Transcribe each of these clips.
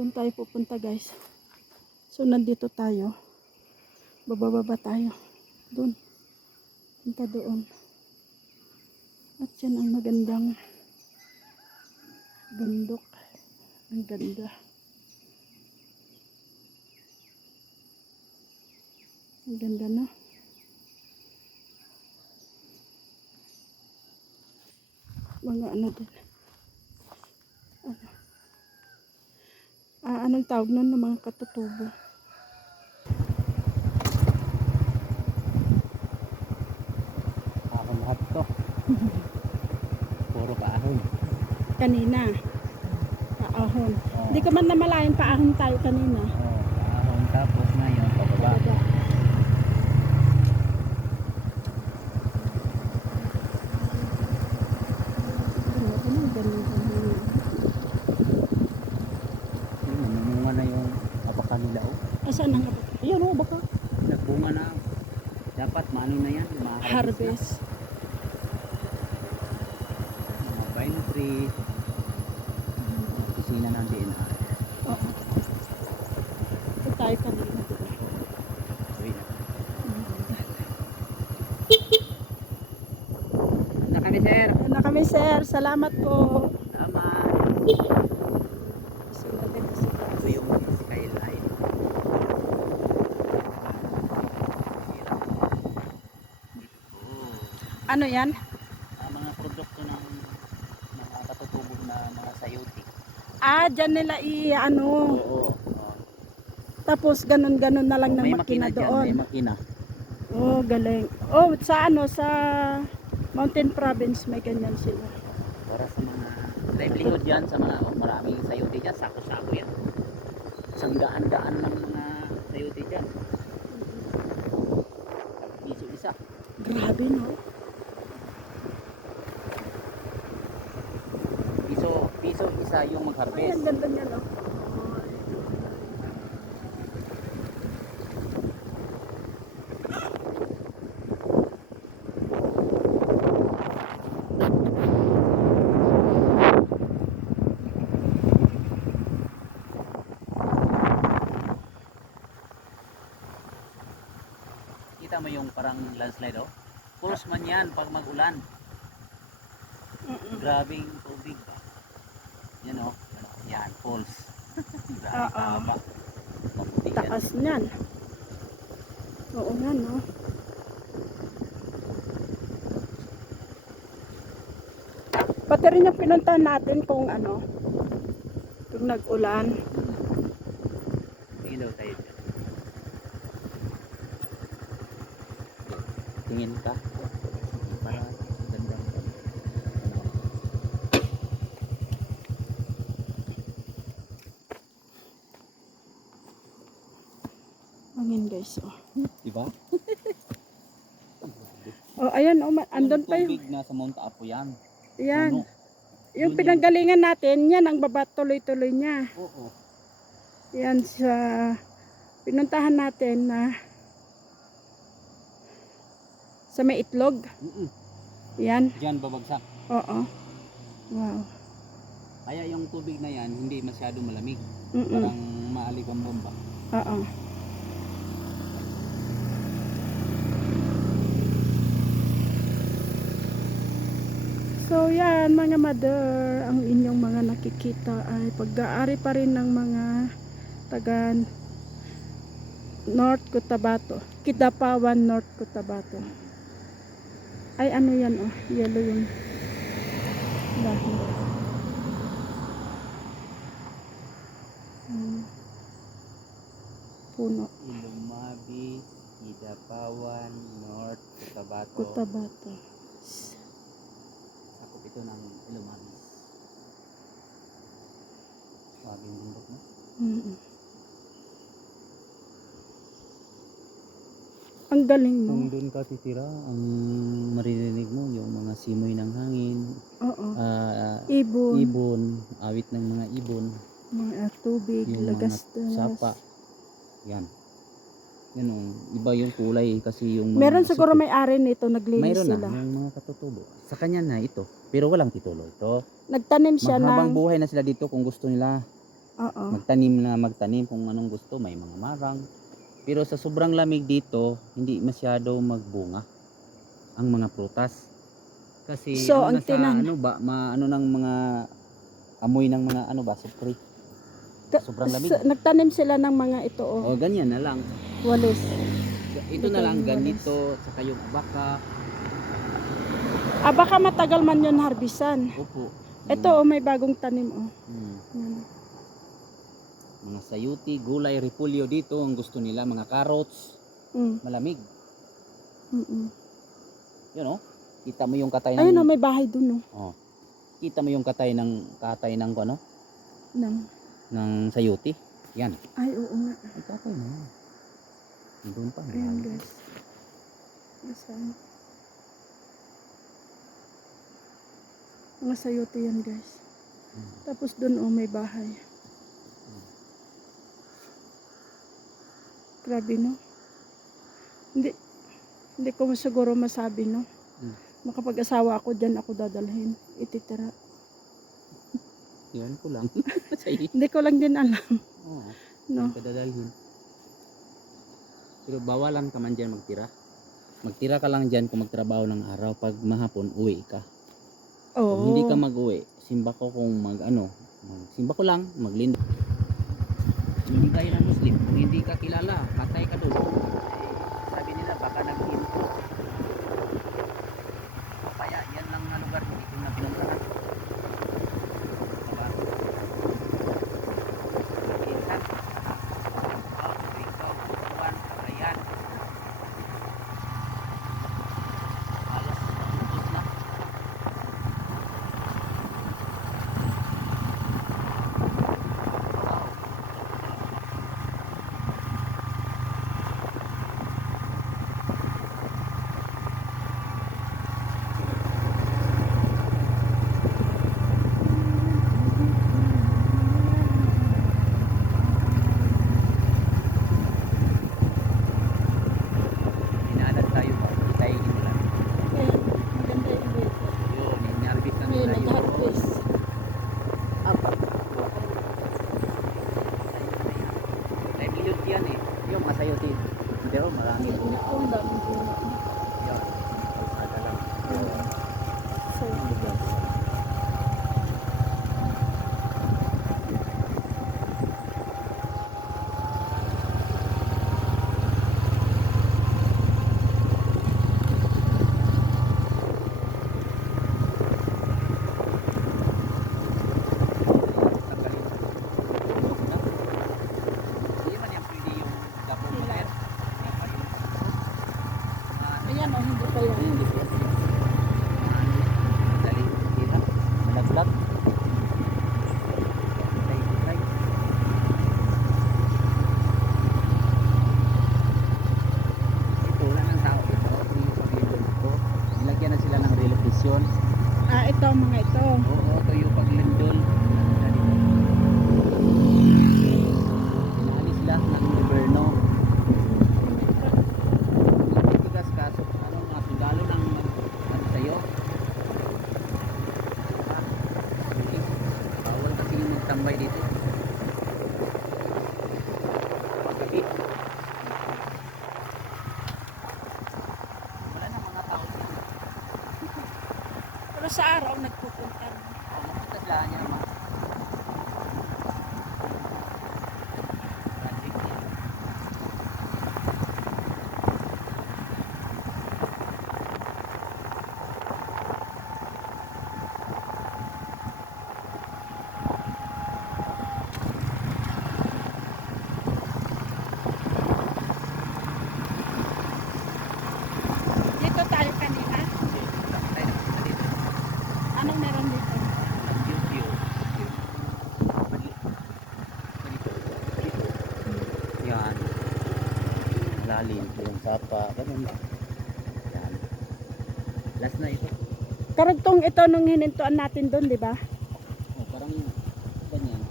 Doon tayo pupunta guys. So nandito tayo. Bababa tayo. Doon. Punta doon. At yan ang magandang bundok. Ang ganda. Ang ganda na. Mga ano din. Ano? Anong tawag nun ng mga katutubo? Ahon lahat to. Puro kaahon. Kanina. Paahon. Oh. Hindi ka man namalayan paahon tayo kanina. Oh, kaahon tapos ngayon pababa. Pababa. Namunga na yung abaka nila oh. Asan ang abak? Ayun o, baka. Nagbunga na. Dapat mano na yan. Harvest. Mga vine tree. Opisina ng DNA. Oo. Ito tayo kanina. Uy na kami sir. Na kami sir. Salamat po. Tama. Ito yung skyline. Ano yan? Mga produkto ng mga katutubo na mga sayote. Dyan nila ano. Oo. Tapos ganun-ganun na lang ng May makina makina dyan, doon. may makina. Oh, galing. Oh, sa ano, sa Mountain Province may ganyan sila. Para sa mga livelihood yan, sa mga maraming sayote dyan, sako-sako yan. Isang daan-daan ng mga sayote dyan. Isa-isa. Grabe, no? Piso isa yung Ay, mag-harvest. ang ganda niya, no? Kita mo yung parang landslide oh. Pulse man yan pag mag-ulan. Grabing tubig ba? Yan oh. Yan, pulse. Grabe taba. Maputi yan. Taas niyan. Oo nga, no? Pati rin yung pinuntahan natin kung ano, kung nag-ulan. Tingin daw tayo dyan. Tingin ka? Para gandang Hangin guys, oh. diba? Oh, ayan, oh, andun pa yung, tubig na sa Mount Apo yan. yan. Puno. Yung Yun pinanggalingan natin, yan ang baba tuloy-tuloy niya. Oo. Yan sa pinuntahan natin na sa may itlog. Yan. Diyan babagsak. Oo. Wow. Kaya yung tubig na yan hindi masyado malamig. Mm-mm. Parang maalikang bomba. Oo. So yan mga mother, ang inyong mga nakikita ay pag-aari pa rin ng mga taga North Cotabato, Kidapawan, North Cotabato. Ay ano yan oh, yellow yung dahon. Puno. Ilumabis, Kidapawan, North Cotabato. Cotabato. Sakop ito ng Ilumabis. Sabing bundok na. Ang galing mo. Kung doon ka titira, ang maririnig mo yung mga simoy ng hangin, Oo. ibon, Ibon, awit ng mga ibon, mga tubig, yung lagastas. mga sapa. Yan. Yan iba yung kulay kasi yung mga Meron siguro suki. may-ari nito, naglinis Mayroon sila. na yung mga katutubo. Sa kanya na ito, pero walang titulo ito. Nagtanim siya Mahabang ng buhay na sila dito kung gusto nila. Oo. Magtanim kung anong gusto, may mga marang. Pero sa sobrang lamig dito, hindi masyado magbunga ang mga prutas. Kasi So, ang nasa tinan. maano ng mga amoy ng mga spray. Sobrang lamig. Nagtanim sila ng mga ito, O ganyan na lang. walis. Ito na lang Walis. ganito, saka yung baka. Baka matagal man yun harbisan. Opo. Ito, may bagong tanim, Hmm. Yan. Mga sayuti, gulay, repolyo dito ang gusto nila, mga carrots, Mm. malamig. Mm-mm. Yun kita mo yung katay ng Ayun, may bahay dun, kita mo yung katay ng Nang. ng sayuti. Yan. Ay, oo nga. Ang katay na yan. Doon pa. Ayan, guys. Nasaan? Mga sayote yan, guys. Tapos dun, may bahay. Grabe, no? Hindi ko siguro masabi, no? Makapag-asawa ako, dyan ako dadalhin. Ititira. Yan ko lang. Hindi ko lang din alam. Oo. No? Kadadalhin. Pero bawalan ka man dyan magtira. Magtira ka lang dyan kung magtrabaho ng araw. Pag mahapon, uwi ka. Oo. Kung hindi ka mag-uwi, simba ko kung simba ko lang, maglindo. Hindi kayo ng Muslim. Kung hindi ka kilala, patay ka doon. Sabi nila, baka nag-hinto. Kaya yan lang na lugar, hindi ko na pinuntahan. Diba? Insan. Dito, Buwan, Cagayan. Halos ubos na. Inaalat tayo ba? Tayo nila. Ayan, maganda yung bait. Yun, inyarbit na May nila yung nag-harvest. apa. Livelihood yan yung masayotin. Pero marami po. Ang dami din. Yun. Sada lang. So, Tanggalin. Hindi man yan pwede yung gapong mo yan. Yan pa yung ayan, hindi pa yan. hindi po. Dali, dito. Malaglag. Tay. Ito, wala ng tao dito. Hindi sa bilog ko. Nilagyan na sila ng relocation. Ito, mga ito. Oo, tuyo paglindol. Pinaalis sila ng gobyerno. Nagtitigas ka, so mga sundalo ng sa'yo. Bawal kasi yung magtambay dito. Paggabi. Wala na mga tao dito. Pero sa araw, nagpupunta. Mapunta sila niya naman. Traffic din. Dito tayo kanina. Okay, tayo na dito. Anong meron dito? View. Yan. Lalim yung sapa. Ganun ba? Yan. Last na ito. Karugtong ito nung hinintuan natin doon, di ba? Oh, parang ganyan.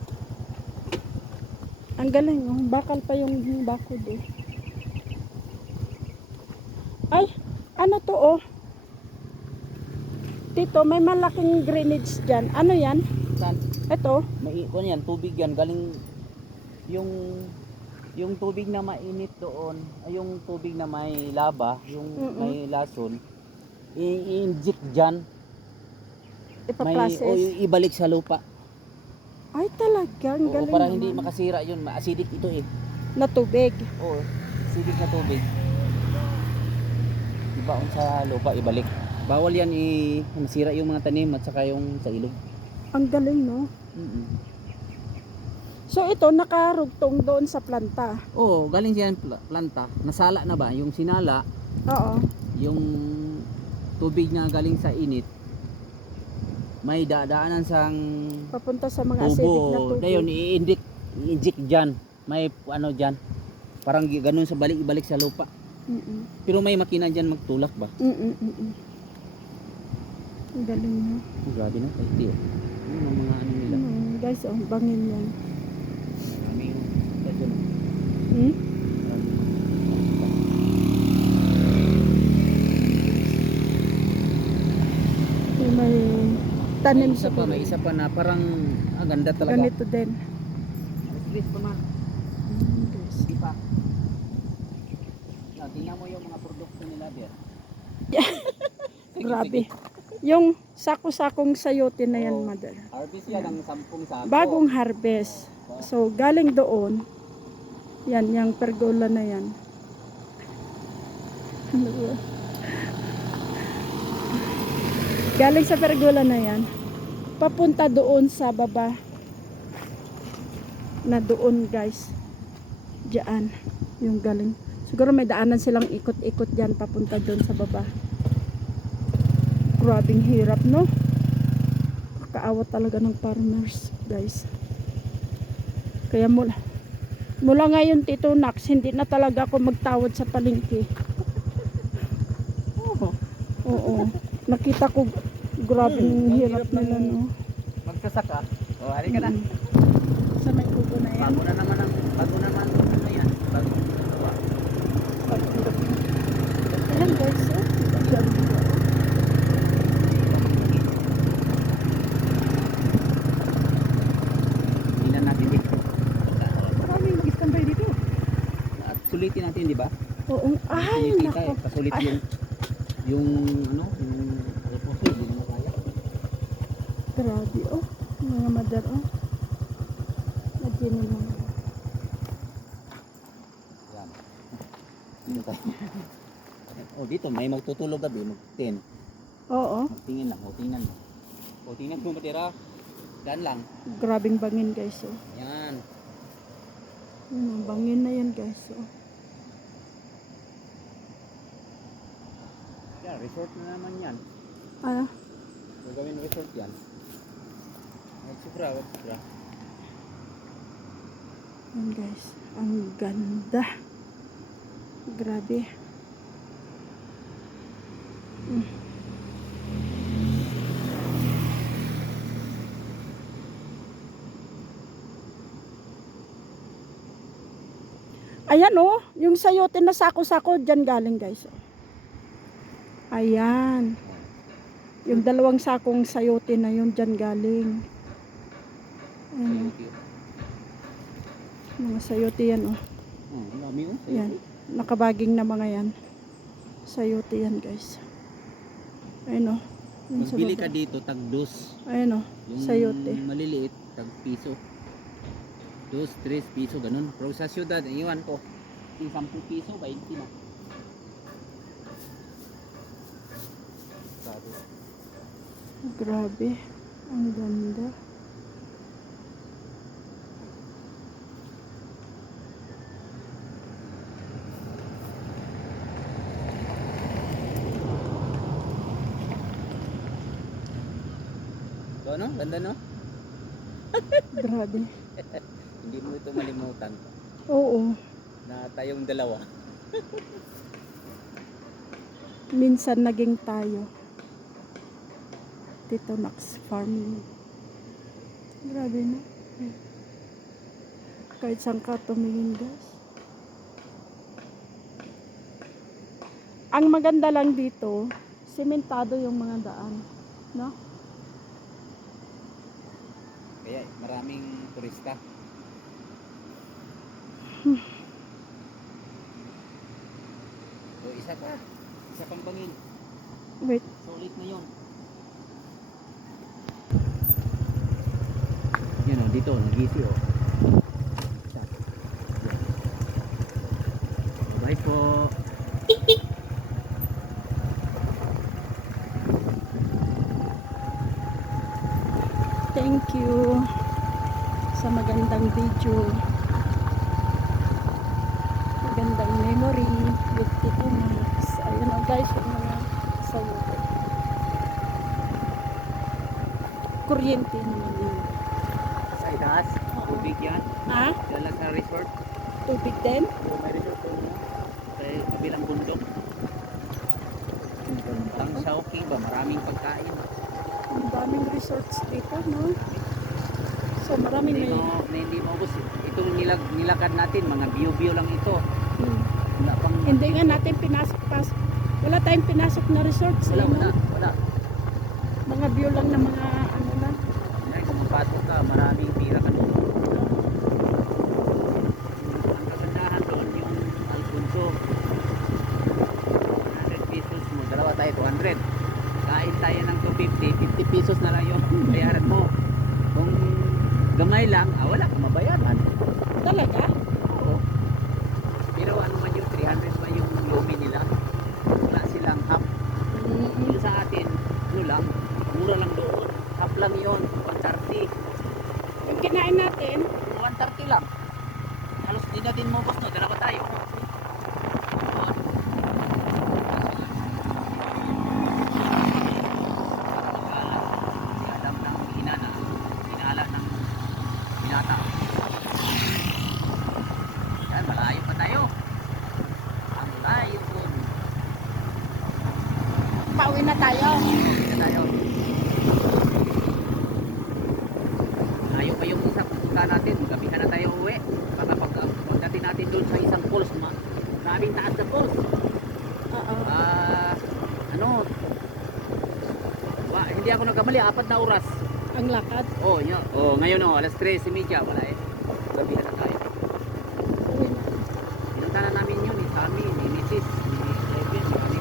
Ang galing, bakal pa yung bakod eh. Ay, ano to Tito, may malaking drainage dyan. Ano yan? Saan? Ito, Kung yan, tubig yan, galing yung yung tubig na mainit doon, ay yung tubig na may laba, yung may lason, i-inject dyan, o ipaprocess. ibalik sa lupa. Ay, talaga. Ang Oo, galing para naman. hindi makasira yun, ma-acidic ito eh. Na tubig. Oo, acidic na tubig. Ibaon sa lupa, ibalik. Bawal yan masira yung mga tanim at saka yung sa ilog. Ang galing, no? So, ito, nakarugtong doon sa planta. Oo, galing siya ng planta. Nasala na ba? Yung sinala, Oo. yung tubig na galing sa init, may dadaanan sang Papunta sa mga acidic na tubo. tubig. Dayon, i-inject dyan. May ano dyan. Parang ganun sa ibalik sa lupa. Pero may makina dyan magtulak ba? Ang galing, no? Oh, grabe na. Ay, yung mga ano nila. Guys, oh, bangin yan. Maraming gadyon. Hmm? May tanim May isa pa, may isa pa na parang ganda talaga. ganito din. Please pa man. Guys. Di pa. Tingnan mo yung mga produkto nila there. Grabe. Yung sako-sakong sayote na yan, Oo. mother. Harvest yan ang 10 sako. Bagong harvest. So, galing doon. Yan, yung pergola na yan. Galing sa pergola na yan. Papunta doon sa baba. Na doon, guys. Diyan. Yung galing. Siguro may daanan silang ikot-ikot dyan papunta doon sa baba. Grabing hirap, no? Kakaawa talaga ng farmers, guys. Kaya mula ngayon, Tito Nax, hindi na talaga ako magtawad sa palengke. Oo. Nakita ko grabing hirap nila, no? Magsasaka. Oh, hari ka na. Sa may kubo na yan. Bago naman ano yan. Ayan, guys, oh. Tingnan natin dito. Maraming istambay dito. At sulitin natin, di ba? Oo. Ay, Sulitin tayo. nako. Pasulit Ay. yung reposo, hindi mo kaya. Grabe, oh. Mga mother, oh. Lagyan mo lang. Yan. Dito tayo. Oh, dito may magtutulog gabi, mag-10. Oo. Magtingin lang, tingnan mo. Tingnan mo matira. Daan lang. Grabing bangin, guys, oh. Yan. Ang bangin na yan, guys, oh. Yan, resort na naman yan. Ah, Gagawin resort yan. Sobra. yan, guys. Ang ganda. Grabe. Ayan, oh. Yung sayote na sako-sako, dyan galing, guys. Oh. Ayan. Yung dalawang sakong sayote na yun, dyan galing. Ayan, oh. Mga sayote yan, oh. Ang dami oh. Yan. Nakabaging na mga yan. Sayote yan, guys. Ayun, oh. Yun sa Magbili baba. ka dito, tag-dos. Ayun, oh. Yung Sayote. maliliit, tag-piso. 2, 3 piso, ganun. Pero sa syudad, iwan ko. 10 piso, 20 na. Sabi. Grabe. Ang ganda. So, ano? Ganda, no? Grabe. Hindi mo ito malimutan Oo. na tayong dalawa. Minsan naging tayo. Tito Nax Farm. Grabe na. Kahit saan ka tumingin, guys. Ang maganda lang dito, sementado yung mga daan. No? Kaya maraming turista. So isa pa. Isa pang bangin. Wait. Solid na yun. Yan o, dito, nag-isi o. Bye po. Thank you sa magandang video. Magandang memory with Tito Max. Ayun o guys, yung mga sayo. Kuryente naman yun. Sa itaas, tubig yan. Ah? Dala sa resort. Tubig din? May resort po mo. Sa kabilang bundok. Parang Shawking ba? Maraming pagkain. Ang daming resorts dito, no? So maraming Hindi may... mo, hindi mo ubos. Itong nilakad natin, mga view lang ito. Hmm. Wala pang... Hindi nga natin pinasok. Wala tayong pinasok na resorts. Wala, eh, no? wala. Mga view lang ng mga ano lang. Kaya kung mapasok ka, maraming pira ka doon. Ang kagandahan doon, yung Alfonso. 100 pesos mo, dalawa tayo 200. Kain tayo ng 250, 50 pesos na lang yung bayaran mo. Kung gamay lang, wala ka mabayaran. Talaga? Oo. Pero ano man yung 300 pa yung lumi nila. Wala silang half. Mm-mm. Yung sa atin, ano lang, mura lang doon. Half lang yun, 130. Yung kinain natin, 130 lang. Halos di natin mabos no, dalawa tayo. Alam ng inana, inala ng binata. Yan, malayo pa tayo. Ang layo po. pauwi na tayo. Dito tayo. Layo pa yung isa punta natin. Gabihan na tayo uwi. Baka pagdating natin doon sa isang falls, maraming taas na falls. Oo. Ano? Hindi ako nagkamali, 4 na oras. Ang lakad. Ngayon alas 3:30 wala eh. Gabihan na tayo. Uwi na. Pinunta na namin yun, ni Sammy, ni Mrs., ni Kevin, ni kami.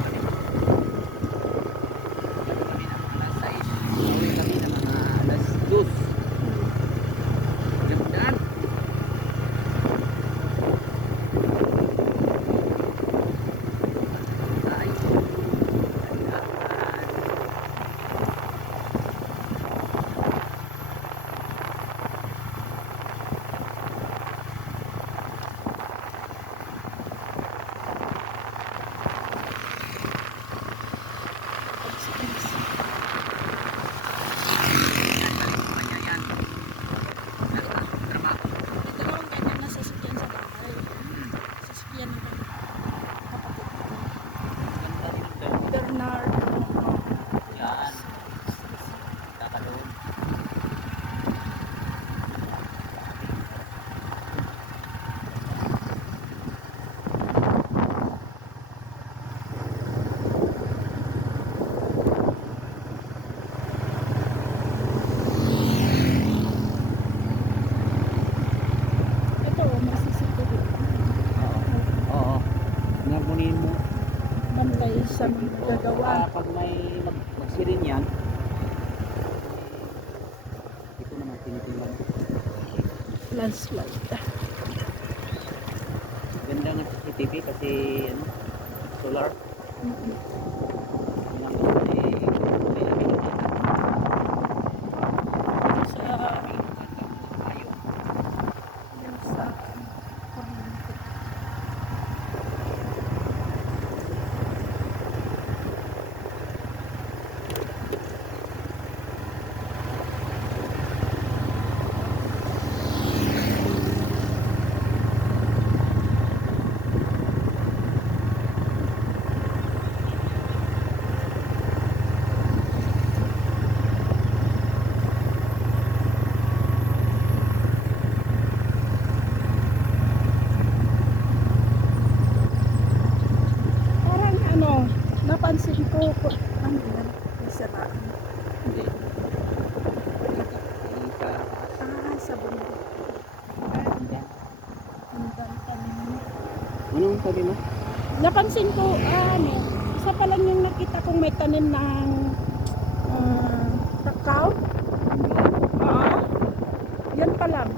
Kami ng mga alas 6. Uwi kami ng mga alas 2. Gandaan. Ay. Yan. Trabaho. Dalawang ganyan na sasakyan sa bahay. Sasakyan ng kapatid ko. Ganda rin ito. Bernard. Yan. Kakaloon. Ito, masisipid. Oo. Ngamunin mo. Bantay sa mga gagawa. Pag may magsirin yan, ito naman tinitilan. Landslide. Ganda ng CCTV kasi ano, solar. Mm-mm. Yan ang may namin nakita. Sa Ayaw. yung sa kuryente. Anong sabi mo? Napansin ko, isa pa lang yung nakita kong may tanim ng kakao. Oo. Yan pa lang.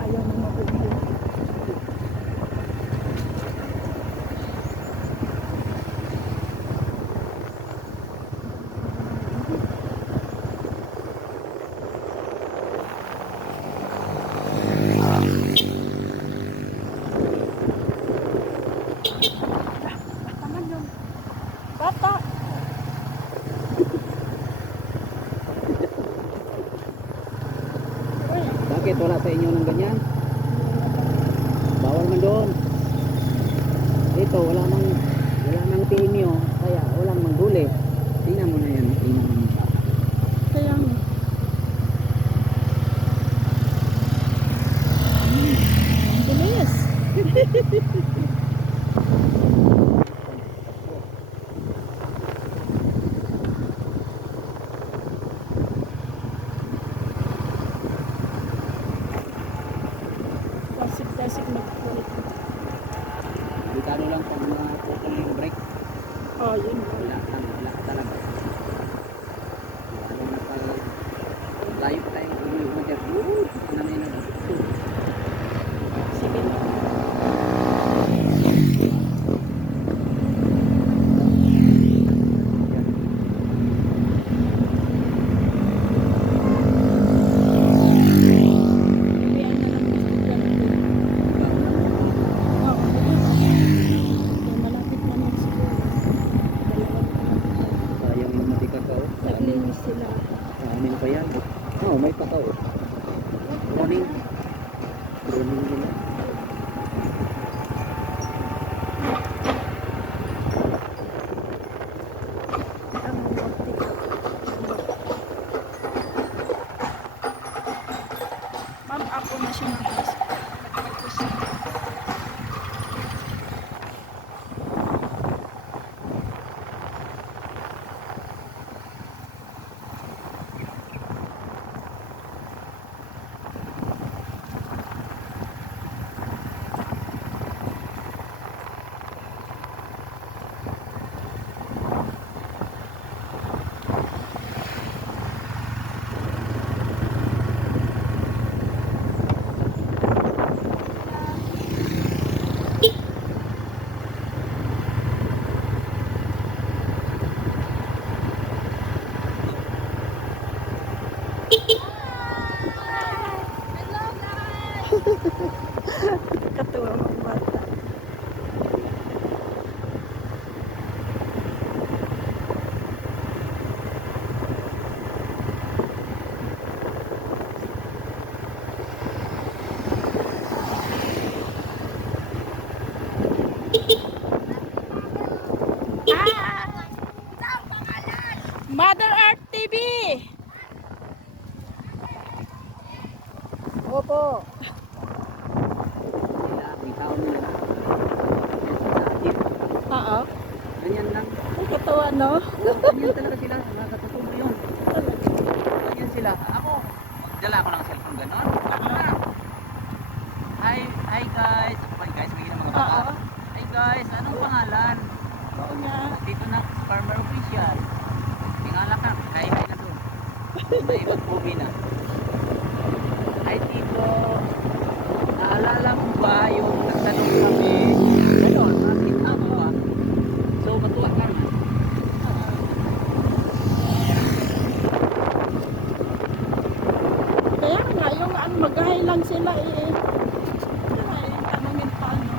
Ayaw na mabuhay. Taman yun. Bata. Uy, Bakit wala sa inyo ng ganyan? Bawal man doon. Ito, wala nang tinyo, kaya walang manghuli. Tingnan mo na yan, tingnan mo. kaya nga. Bilis. Dasig magkulit. Dikano lang pag mga putol yung brake. Oh, yun. Wala talaga. Lalo na pag layo pa tayo ulit mo dyan. Nanay na. Sige. Pilihan na lang yung estudyante. Oo, bilis. Malapit na ng school. Dalawang kilometer. Sayang yung mati kakao. Naglinis sila. Sa amin pa yan. Oh, may kakao. Morning. Morning nila. Ang optic. Ma'am, ako na siya ng hospital. Katuwa mga bata. Mother Earth TV! Opo. Sila, may tao nila. Sa atin. Oo. Ganyan lang. Ay, katuwa, no? Ganyan talaga sila. Mga katutubo yun. Ganyan sila. Ako, magdala ko ng cellphone ganon. Ako na. Hi guys. Ako ba guys? May mga bata. Oo. Hi guys. Anong pangalan? Oo nga. Dito na Farmer Official. Tingala ka. Kaya na doon. May ibang movie na. Hi Tito. Naalala mo ba yung nagtanong kami? Ganon. Nakita mo ba? So matuwa ka na. Kaya nga, yung magahay lang sila eh. Kaya tanongin pa, no?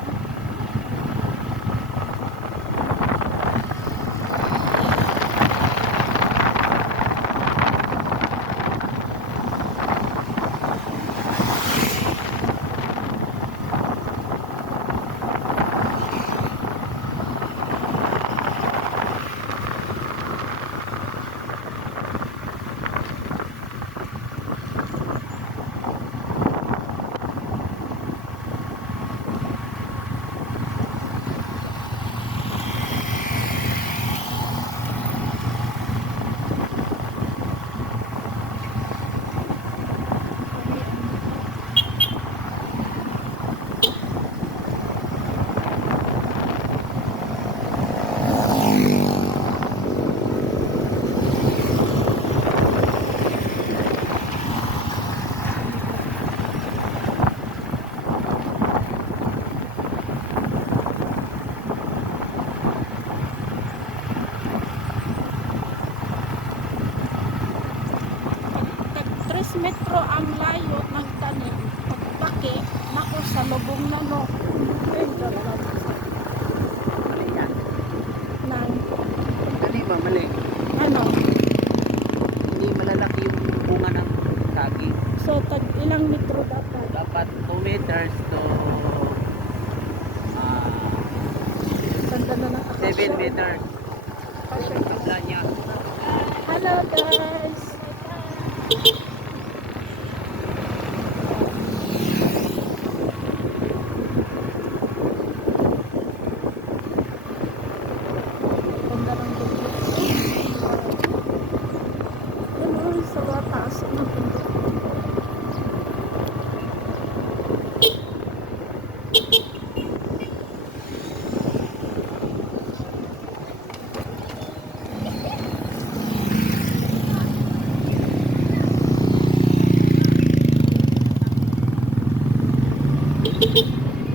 metro ang layo ng tanim. Pagbaki, nako sa lubong na no. Ayun, dalawa. Ayan. Nang, Mali ba? Mali. ano, Hindi malalaki yung bunga ng saging. so tag ilang metro dapat? Dapat 2 meters to Ganda na ng 7 akasya. meters. Yung kabla niya. Hello guys! Ganda ng bundok. Ano, sa taas ng bundok.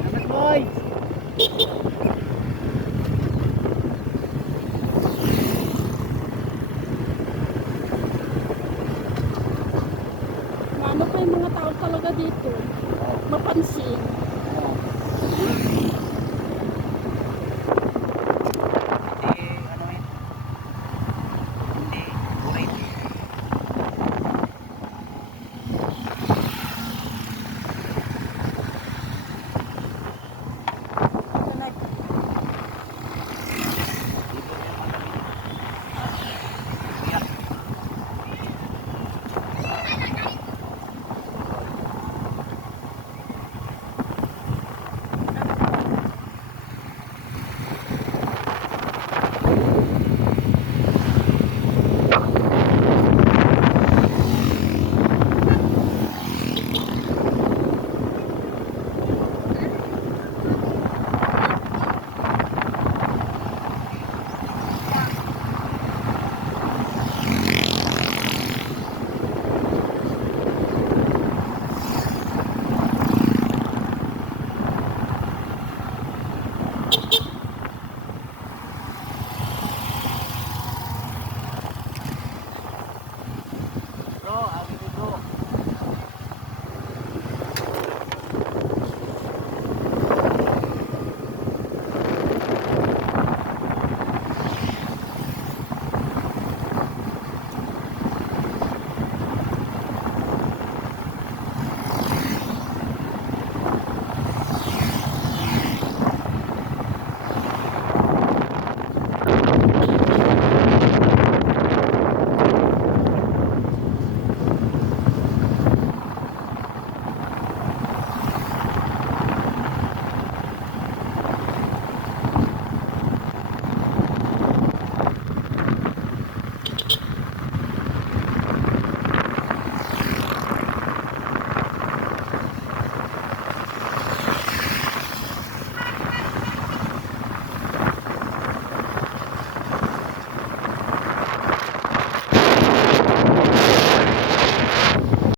Salamat boy! Ano pa yung mga tao talaga dito? Mapansin.